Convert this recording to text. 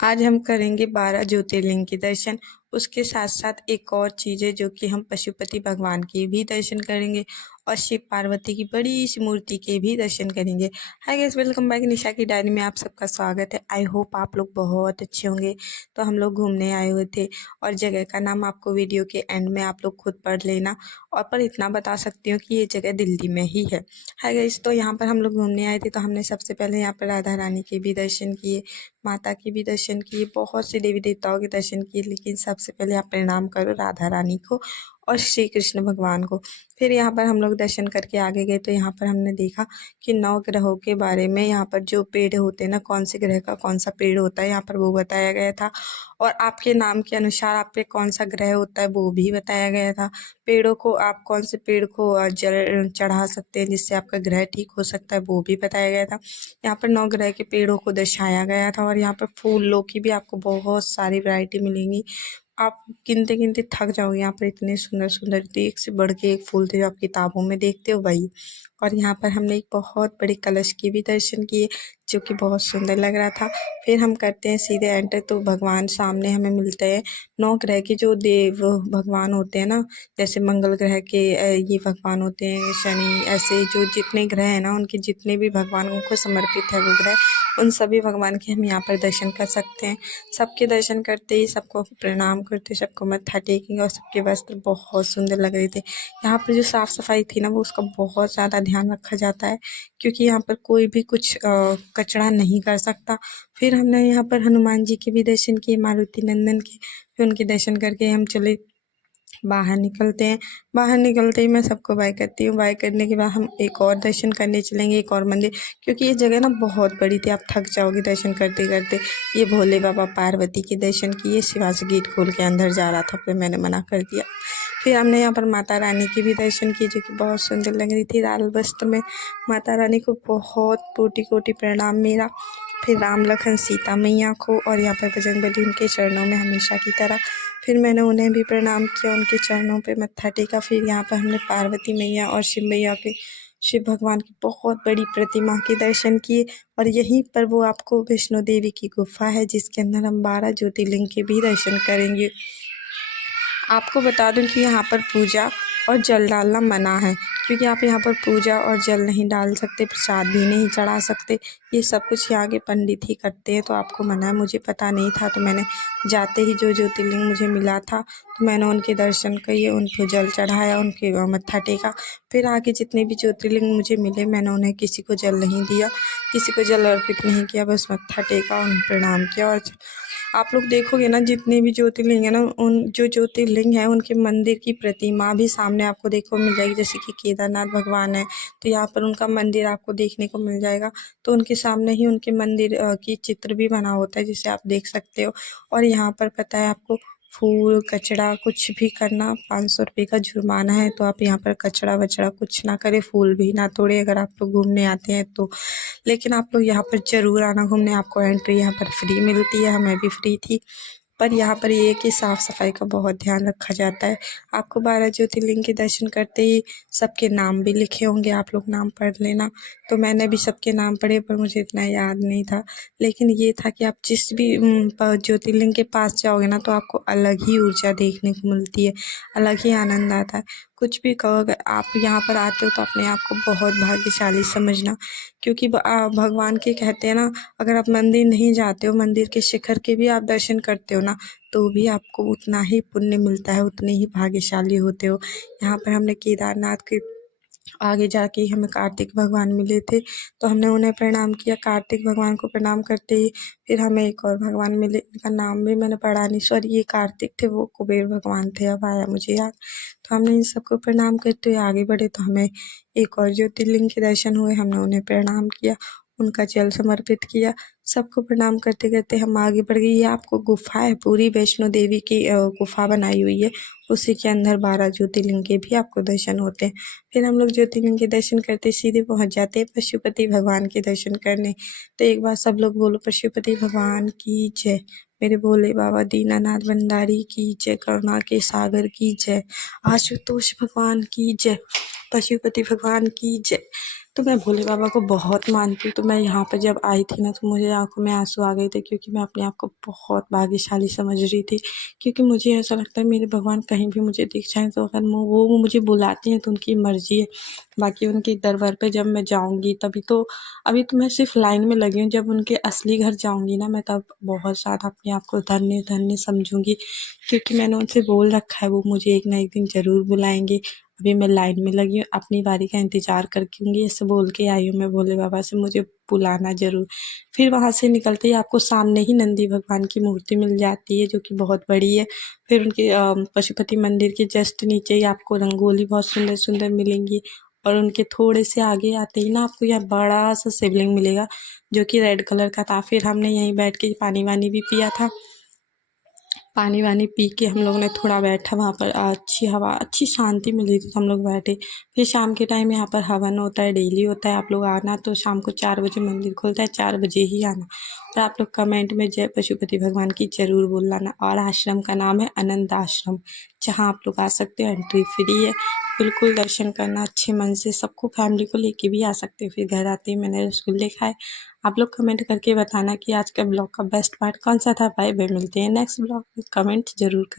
आज हम करेंगे 12 ज्योतिर्लिंग के दर्शन। उसके साथ साथ एक और चीज़ है जो कि हम पशुपति भगवान के भी दर्शन करेंगे और शिव पार्वती की बड़ी सी मूर्ति के भी दर्शन करेंगे। हाय गाइस, वेलकम बैक निशा की डायरी में आप सबका स्वागत है। आई होप आप लोग बहुत अच्छे होंगे। तो हम लोग घूमने आए हुए थे और जगह का नाम आपको वीडियो के एंड में आप लोग खुद पढ़ लेना। और पर इतना बता सकती हूँ कि ये जगह दिल्ली में ही है। हाय गाइस, तो यहाँ पर हम लोग घूमने आए थे तो हमने सबसे पहले यहाँ पर राधा रानी के भी दर्शन किए, माता के भी दर्शन किए, बहुत से देवी देवताओं के दर्शन किए, लेकिन सबसे पहले आप प्रणाम करो राधा रानी को और श्री कृष्ण भगवान को। फिर यहाँ पर हम लोग दर्शन करके आगे गए तो यहाँ पर हमने देखा कि 9 ग्रहों के बारे में, यहाँ पर जो पेड़ होते हैं ना, कौन से ग्रह का कौन सा पेड़ होता है यहाँ पर वो बताया गया था। और आपके नाम के अनुसार आप पे कौन सा ग्रह होता है वो भी बताया गया था। पेड़ों को आप कौन से पेड़ को जल चढ़ा सकते हैं जिससे आपका ग्रह ठीक हो सकता है वो भी बताया गया था। यहाँ पर 9 ग्रह के पेड़ों को दर्शाया गया था। और यहाँ पर फूलों की भी आपको बहुत सारी वैरायटी मिलेंगी। आप गिनते गिनते थक जाओगे। यहाँ पर इतने सुंदर सुंदर, एक से बढ़ के एक फूल थे जो आप किताबों में देखते हो वही। और यहाँ पर हमने एक बहुत बड़े कलश के भी दर्शन किए जो कि बहुत सुंदर लग रहा था। फिर हम करते हैं सीधे एंटर तो भगवान सामने हमें मिलते हैं। 9 ग्रह के जो देव भगवान होते हैं ना, जैसे मंगल ग्रह के ये भगवान होते हैं, शनि, ऐसे जो जितने ग्रह हैं ना, उनके जितने भी भगवानों को समर्पित है वो ग्रह, उन सभी भगवान के हम यहाँ पर दर्शन कर सकते हैं। सबके दर्शन करते ही सबको प्रणाम करते, सबको मत्था टेकेंगे। और सबके वस्त्र बहुत सुंदर लग रहे थे। यहाँ पर जो साफ़ सफाई थी ना, वो उसका बहुत ज़्यादा ध्यान रखा जाता है क्योंकि यहाँ पर कोई भी कुछ कचरा नहीं कर सकता। फिर हमने यहाँ पर हनुमान जी के भी दर्शन किए, मारुति नंदन के। फिर उनके दर्शन करके हम चले बाहर निकलते हैं। बाहर निकलते ही मैं सबको बाय करती हूँ। बाय करने के बाद हम एक और दर्शन करने चलेंगे, एक और मंदिर, क्योंकि ये जगह ना बहुत बड़ी थी, आप थक जाओगे दर्शन करते करते। ये भोले बाबा पार्वती के दर्शन किए। शिवाजी गेट खोल के अंदर जा रहा था, फिर मैंने मना कर दिया। फिर हमने यहाँ पर माता रानी के भी दर्शन किए जो कि बहुत सुंदर लग रही थी लाल वस्त्र में। माता रानी को बहुत कोटि कोटि प्रणाम मेरा। फिर राम लखन सीता मैया को, और यहाँ पर बजरंगबली उनके चरणों में हमेशा की तरह। फिर मैंने उन्हें भी प्रणाम किया, उनके चरणों पे मत्था टेका। फिर यहाँ पर हमने पार्वती मैया और शिव मैया के, शिव भगवान की बहुत बड़ी प्रतिमा के दर्शन किए। और यहीं पर वो आपको वैष्णो देवी की गुफा है जिसके अंदर हम 12 ज्योतिर्लिंग के भी दर्शन करेंगे। आपको बता दूं कि यहाँ पर पूजा और जल डालना मना है, क्योंकि आप यहाँ पर पूजा और जल नहीं डाल सकते, प्रसाद भी नहीं चढ़ा सकते। ये सब कुछ यहाँ के पंडित ही करते हैं, तो आपको मना है। मुझे पता नहीं था, तो मैंने जाते ही जो ज्योतिर्लिंग मुझे मिला था तो मैंने उनके दर्शन किए, उनको जल चढ़ाया, उनके मत्था टेका। फिर आगे जितने भी ज्योतिर्लिंग मुझे मिले मैंने उन्हें किसी को जल नहीं दिया, किसी को जल अर्पित नहीं किया, बस मत्था टेका, उन्हें प्रणाम किया। और आप लोग देखोगे ना, जितने भी ज्योतिर्लिंग है ना, उन जो ज्योतिर्लिंग है उनके मंदिर की प्रतिमा भी सामने आपको देखो मिल जाएगी। जैसे कि केदारनाथ भगवान है तो यहाँ पर उनका मंदिर आपको देखने को मिल जाएगा। तो उनके सामने ही उनके मंदिर की चित्र भी बना होता है जिसे आप देख सकते हो। और यहाँ पर पता है आपको, फूल कचरा कुछ भी करना 500 रुपये का जुर्माना है। तो आप यहाँ पर कचरा वचड़ा कुछ ना करें, फूल भी ना तोड़े अगर आप लोग घूमने आते हैं तो। लेकिन आप लोग यहाँ पर ज़रूर आना घूमने, आपको एंट्री यहाँ पर फ्री मिलती है, हमें भी फ्री थी। पर यहाँ पर ये है कि साफ़ सफाई का बहुत ध्यान रखा जाता है। आपको 12 ज्योतिर्लिंग के दर्शन करते ही सबके नाम भी लिखे होंगे, आप लोग नाम पढ़ लेना। तो मैंने भी सबके नाम पढ़े पर मुझे इतना याद नहीं था। लेकिन ये था कि आप जिस भी ज्योतिर्लिंग के पास जाओगे ना, तो आपको अलग ही ऊर्जा देखने को मिलती है, अलग ही आनंद आता है। कुछ भी कहो, अगर आप यहाँ पर आते हो तो अपने आप को बहुत भाग्यशाली समझना, क्योंकि भगवान के कहते हैं ना, अगर आप मंदिर नहीं जाते हो, मंदिर के शिखर के भी आप दर्शन करते हो ना, तो भी आपको उतना ही पुण्य मिलता है, उतने ही भाग्यशाली होते हो। यहाँ पर हमने केदारनाथ के आगे जाके हमें कार्तिक भगवान मिले थे, तो हमने उन्हें प्रणाम किया। कार्तिक भगवान को प्रणाम करते ही फिर हमें एक और भगवान मिले, इनका नाम भी मैंने पढ़ा नहीं, सॉरी, ये कार्तिक थे, वो कुबेर भगवान थे, अब आया मुझे याद। तो हमने इन सबको प्रणाम करते हुए आगे बढ़े तो हमें एक और ज्योतिर्लिंग के दर्शन हुए, हमने उन्हें प्रणाम किया, उनका जल समर्पित किया। सबको प्रणाम करते करते हम आगे बढ़ गए। ये आपको गुफा है, पूरी वैष्णो देवी की गुफा बनाई हुई है, उसी के अंदर 12 ज्योतिर्लिंग के भी आपको दर्शन होते हैं। फिर हम लोग ज्योतिर्लिंग के दर्शन करते सीधे पहुंच जाते हैं पशुपति भगवान के दर्शन करने। तो एक बार सब लोग बोलो, पशुपति भगवान की जय, मेरे भोले बाबा दीनानाथ भंडारी की जय, करुणा के सागर की जय, आशुतोष भगवान की जय, पशुपति भगवान की जय। तो मैं भोले बाबा को बहुत मानती हूँ। तो मैं यहाँ पर जब आई थी ना तो मुझे आँखों में आँसू आ गए थे, क्योंकि मैं अपने आप को बहुत भाग्यशाली समझ रही थी। क्योंकि मुझे ऐसा लगता है मेरे भगवान कहीं भी मुझे दिख जाएँ तो अगर वो मुझे बुलाते हैं तो उनकी मर्ज़ी है। बाकी उनके दरबार पे जब मैं जाऊँगी तभी तो, अभी तो मैं सिर्फ लाइन में लगी हूँ। जब उनके असली घर जाऊँगी ना मैं, तब बहुत ज़्यादा अपने आप को धन्य धन्य समझूँगी, क्योंकि मैंने उनसे बोल रखा है वो मुझे एक ना एक दिन ज़रूर बुलाएँगे। अभी मैं लाइन में लगी हूँ, अपनी बारी का इंतज़ार करके हूँगी, ऐसे बोल के आई हूँ मैं भोले बाबा से, मुझे बुलाना ज़रूर। फिर वहाँ से निकलते ही आपको सामने ही नंदी भगवान की मूर्ति मिल जाती है, जो कि बहुत बड़ी है। फिर उनके पशुपति मंदिर के जस्ट नीचे ही आपको रंगोली बहुत सुंदर सुंदर मिलेंगी। और उनके थोड़े से आगे आते ही ना आपको यहाँ बड़ा सा शिवलिंग मिलेगा, जो कि रेड कलर का था। फिर हमने यहीं बैठ के पानी वानी भी पिया था। पानी वानी पी के हम लोग ने थोड़ा बैठा वहाँ पर, अच्छी हवा, अच्छी शांति मिल रही थी तो हम लोग बैठे। फिर शाम के टाइम यहाँ पर हवन होता है, डेली होता है। आप लोग आना, तो शाम को 4 बजे मंदिर खुलता है, 4 बजे ही आना। और आप लोग कमेंट में जय पशुपति भगवान की ज़रूर बोलना। और आश्रम का नाम है आनंद आश्रम, जहाँ आप लोग आ सकते हो, एंट्री फ्री है। बिल्कुल दर्शन करना अच्छे मन से, सबको फैमिली को लेके भी आ सकते हो। फिर घर आते ही मैंने रसगुल्ले खाए। आप लोग कमेंट करके बताना कि आज का ब्लॉग का बेस्ट पार्ट कौन सा था। बाय बाय, मिलते हैं नेक्स्ट ब्लॉग में, कमेंट जरूर कर।